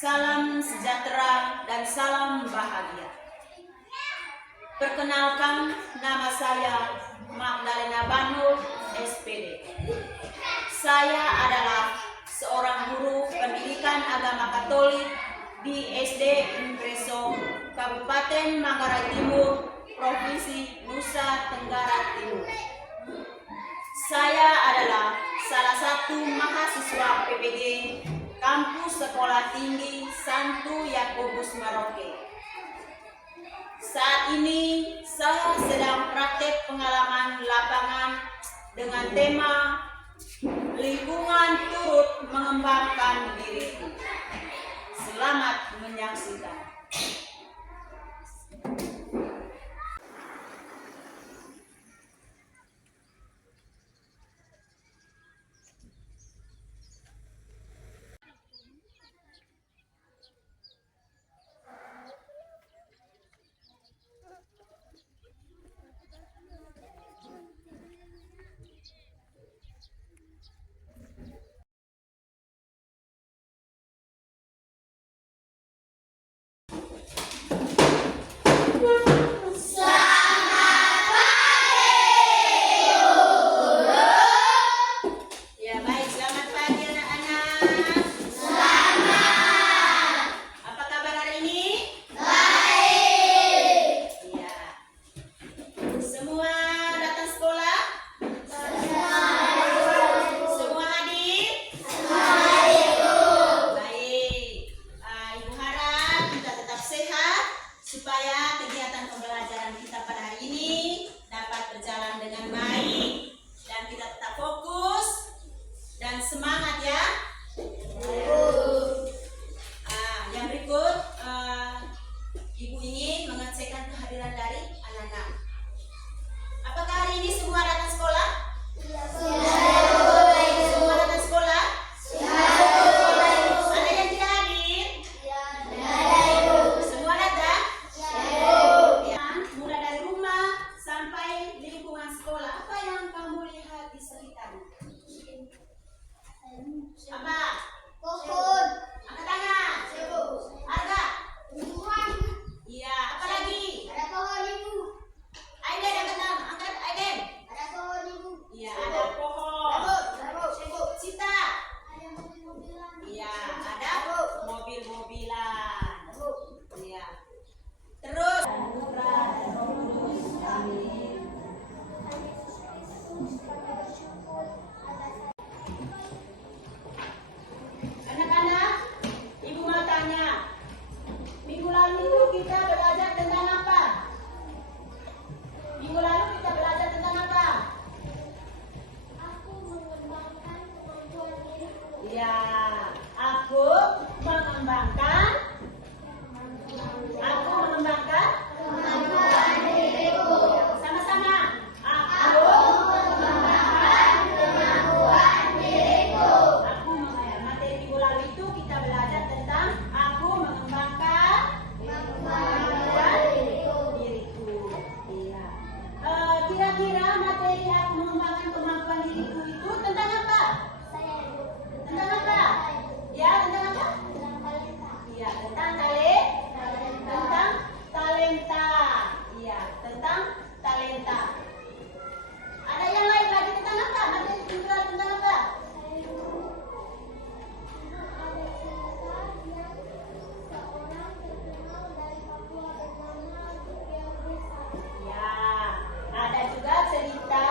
Salam sejahtera dan salam bahagia. Perkenalkan, nama saya Magdalena Banu, SPD. Saya adalah seorang guru pendidikan agama Katolik di SD Impreso, Kabupaten Manggarai Timur, Provinsi Nusa Tenggara Timur. Saya adalah salah satu mahasiswa PPG Kampus Sekolah Tinggi Santo Yakobus Merauke. Saat ini saya sedang praktek pengalaman lapangan dengan tema lingkungan turut mengembangkan diriku. Selamat menyaksikan. Supaya kegiatan pembelajaran kita pada hari ini dapat berjalan dengan baik dan kita tetap fokus dan semangat ya. Yang berikut, Ibu ingin mengecekkan kehadiran dari anak-anak. Apakah hari ini semua datang sekolah? Semua datang sekolah? Ada yang tidak hadir? Semua datang? Mulai dari rumah sampai lingkungan sekolah, apa yang kamu lihat di sekitarmu? Apa? Pohon. Angkat tangan. Ada? Tumbuhan. Iya, apa lagi? Ada pohon ibu. Aiden, angkat tangan. Angkat Aiden. Ada pohon ibu. Iya, ada pohon. Bravo. Cita. Ada mobil-mobilan. Iya, ada mobil-mobilan. Iya. Terus. Amin. Anak-anak, Ibu mau tanya. Minggu lalu itu kita belajar tentang apa? Minggu lalu kita belajar tentang apa? Aku mengembangkan kemampuan diriku. Ya, aku mengembangkan Kemampuan diriku. sama-sama. Aku mengembangkan kemampuan diriku. Materi minggu lalu itu kita belajar tentang aku mengembangkan Kemampuan diriku. Iya. Kira-kira materi aku mengembangkan kemampuan diriku itu tentang apa? Saya ibu. Tentang apa? Ya, tentang apa? Tentang talenta. Iya, tentang talenta. Iya, tentang talenta. Ada yang lain lagi tentang apa? Materi minggu lalu tentang apa? Saya ibu. Ada cerita yang seorang terkenal dari Papua bernama Rupiah Bisa. Ya, ada juga cerita.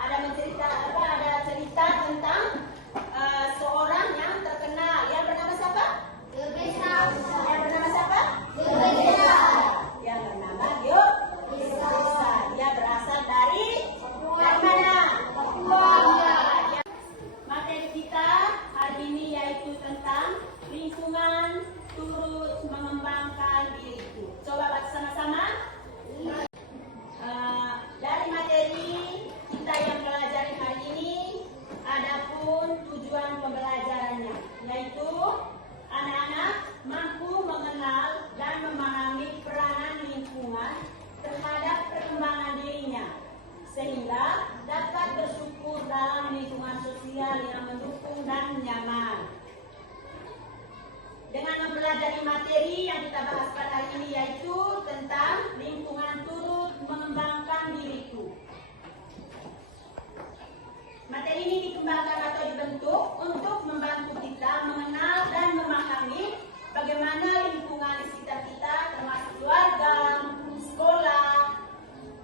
Ada cerita tentang seorang yang terkenal. Yang bernama siapa? Bisa. Yang bernama siapa? Bisa. Yang bernama Bisa. Dia berasal dari mana? Papua. Materi kita hari ini yaitu tentang lingkungan turut mengembangkan diriku. Coba baca sama-sama. Dari materi kita yang pelajari hari ini, adapun tujuan pembelajarannya, yaitu anak-anak mampu mengenal dan memahami peranan lingkungan terhadap perkembangan dirinya, sehingga dapat bersyukur dalam lingkungan sosial yang mendukung dan nyaman. dengan mempelajari materi yang kita bahas pada hari ini, yaitu tentang lingkungan turut mengembangkan diriku. Materi ini dikembangkan atau dibentuk untuk membantu kita mengenal dan memahami bagaimana lingkungan di sekitar kita, termasuk keluarga, sekolah,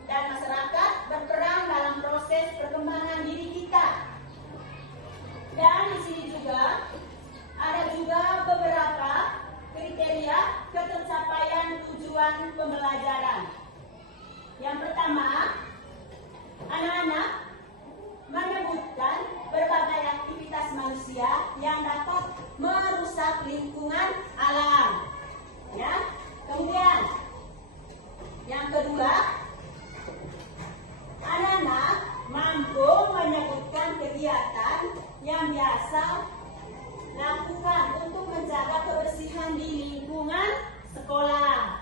dan masyarakat berperan dalam proses perkembangan diri kita. Dan di sini juga ada beberapa kriteria ketercapaian tujuan pembelajaran. Yang pertama, anak-anak menyebutkan berbagai aktivitas manusia yang dapat merusak lingkungan alam. Ya. Kemudian, yang kedua, anak-anak mampu menyebutkan kegiatan yang biasa lakukan untuk menjaga kebersihan di lingkungan sekolah.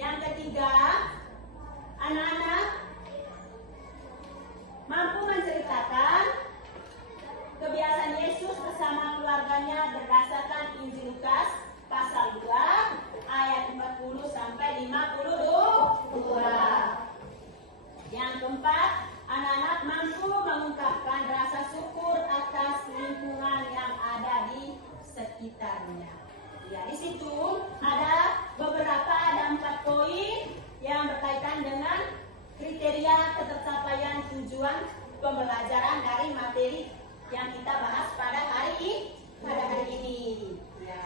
Yang ketiga, anak-anak mampu menceritakan kebiasaan Yesus bersama keluarganya berdasarkan Injil Lukas pasal 2 ayat 40 sampai 52. Yang keempat, anak-anak mampu mengungkapkan rasa syukur atas lingkungan yang ada di sekitarnya. Ya, di situ ada 4 poin yang berkaitan dengan kriteria ketercapaian tujuan pembelajaran dari materi yang kita bahas pada hari ini. Ya.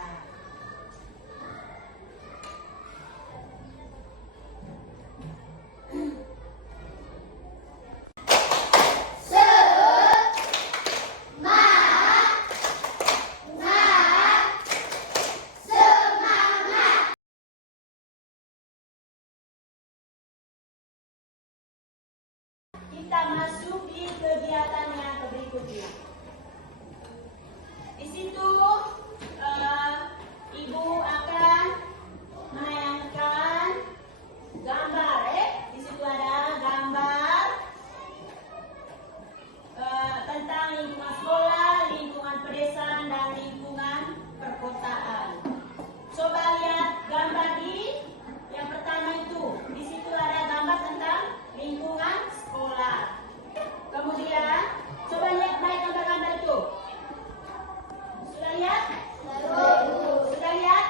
Kita masuk di kegiatan yang berikutnya. Di situ Ibu akan menayangkan gambar. Di situ ada gambar tentang lingkungan sekolah, lingkungan pedesaan, dan lingkungan perkotaan. Coba lihat gambar yang pertama itu. Di situ ada gambar tentang lingkungan sekolah. Kemudian, coba lihat baik gambar-gambar itu. Sudah lihat? Sudah lihat?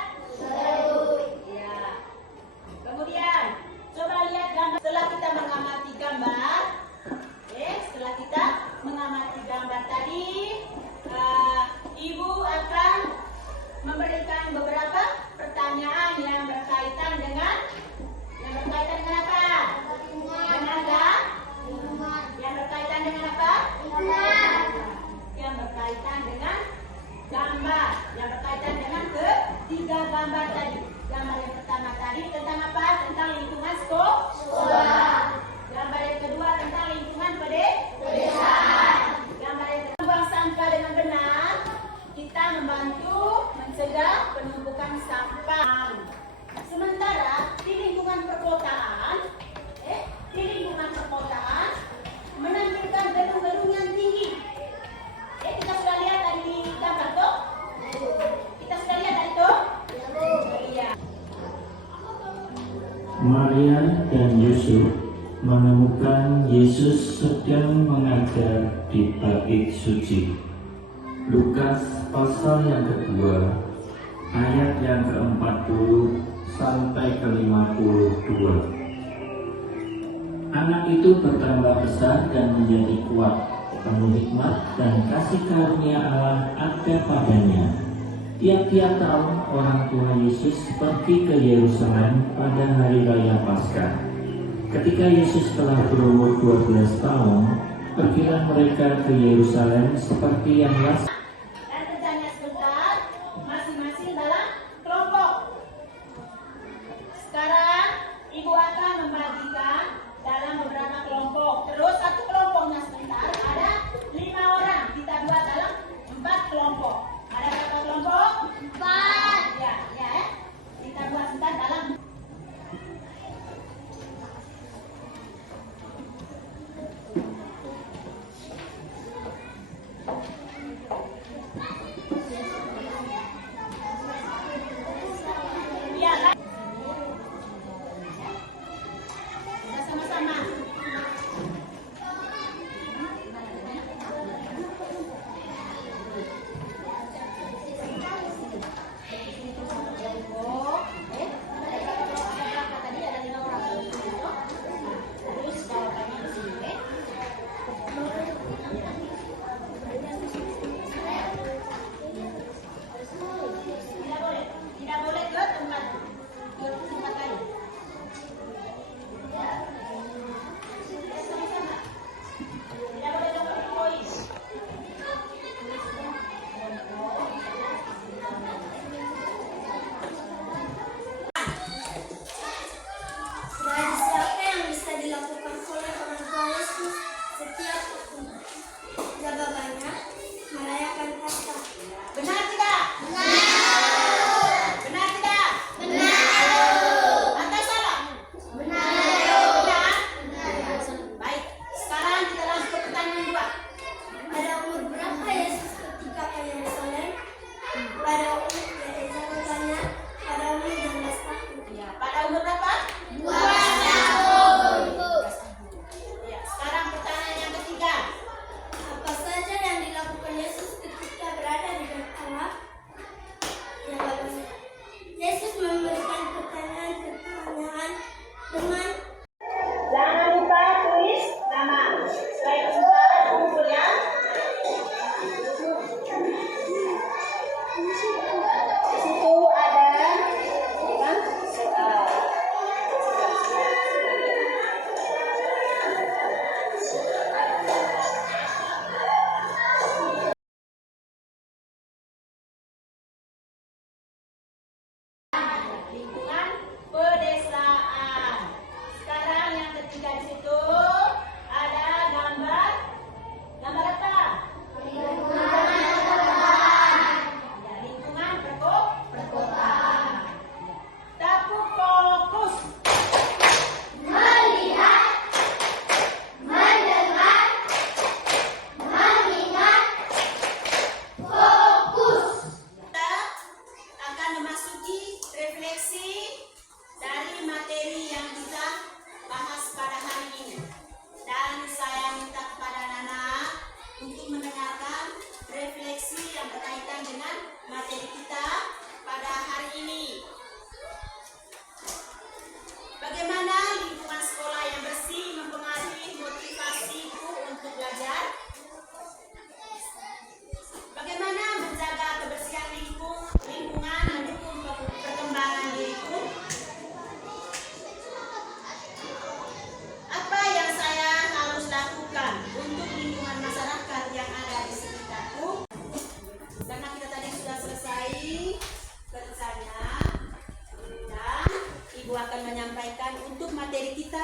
Ya. Kemudian, coba lihat gambar. Setelah kita mengamati gambar, setelah kita mengamati gambar tadi, Ibu akan memberikan beberapa pertanyaan yang berkaitan dengan apa? Yang berkaitan dengan apa? Yang berkaitan dengan gambar. Yang berkaitan dengan ketiga gambar tadi. Gambar yang pertama tadi tentang apa? Tentang lingkungan sekolah. Gambar yang kedua tentang lingkungan pedesaan. Gambar yang ketiga, buang sampah dengan benar. Kita membantu mencegah penumpukan sampah. Sementara di lingkungan perkotaan, menampilkan gedung-gedung yang tinggi. Kita sudah lihat tadi di gambar tuh. Kita sudah lihat tadi tuh. Iya. Maria dan Yusuf menemukan Yesus sedang mengajar di bait suci. Lukas pasal yang kedua, ayat yang ke-40 sampai ke-52. Anak itu bertambah besar dan menjadi kuat, penuh hikmat dan kasih karunia Allah ada padanya. Tiap-tiap tahun orang tua Yesus pergi ke Yerusalem pada hari raya Paskah. Ketika Yesus telah berumur 12 tahun, pergilah mereka ke Yerusalem seperti yang Dan kerjanya sebentar, masing-masing dalam kelompok. Sekarang Ibu akan membagikan dalam beberapa kelompok. Terus satu kelompoknya sebentar ada 5 orang. Kita buat dalam 4 kelompok. Ada berapa kelompok? 4. Ya. Kita buat sebentar dalam.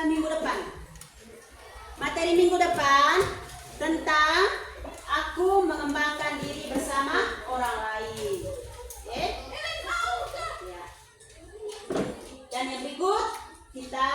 minggu depan. Materi minggu depan tentang aku mengembangkan diri bersama orang lain. Oke? Ya. Dan yang berikut kita